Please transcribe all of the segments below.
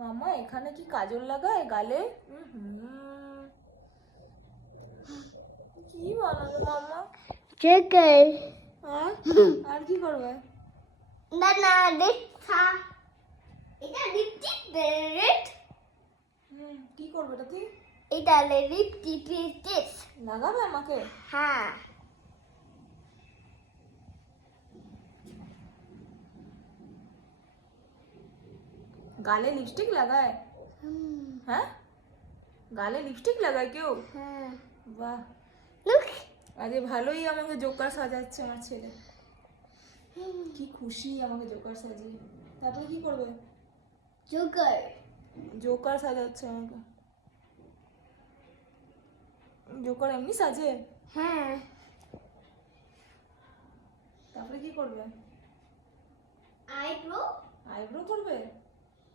মামা এখানে কি কাজল লাগায় গালে? কি বানাবে মামা? জোকার। আর কি করবে? না না দেখা এটা লিপস্টিক রেড। কি করবে এটা তুই? এটা লিপস্টিক লাগাবে আমাকে? হ্যাঁ। গালে লিপস্টিক লাগায়? হ্যাঁ, গালে লিপস্টিক লাগায় কেউ? হ্যাঁ। বাহ, লুক। আরে ভালোই আমাকে জোকার সাজাচ্ছে আমার ছেলে। কি খুশি আমাকে জোকার সাজিয়ে। তারপরে কি করবে? জোকার। জোকার সাজাচ্ছে আমাকে। জোকার এমনি সাজে? হ্যাঁ। তারপরে কি করবে? আইব্রো। আইব্রো করবে?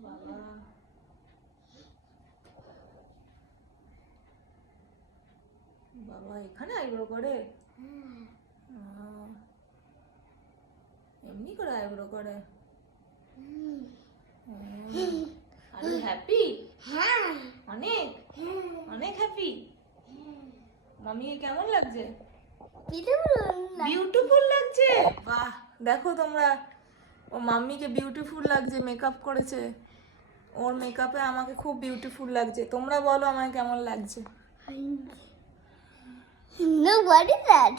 বাবা, বাবা এখানে আইব্রো করে? এমনি করে আইব্রো করে? আরে হ্যাপি? হ্যাঁ। অনেক অনেক হ্যাপি। মামিকে কেমন লাগছে? বিউটিফুল লাগছে। বাহ, দেখো তোমরা, ও মাম্মিকে বিউটিফুল লাগছে, মেকআপ করেছে। ওর মেকআপে আমাকে খুব বিউটিফুল লাগছে। তোমরা বলো আমায় কেমন লাগছে? No, what is that?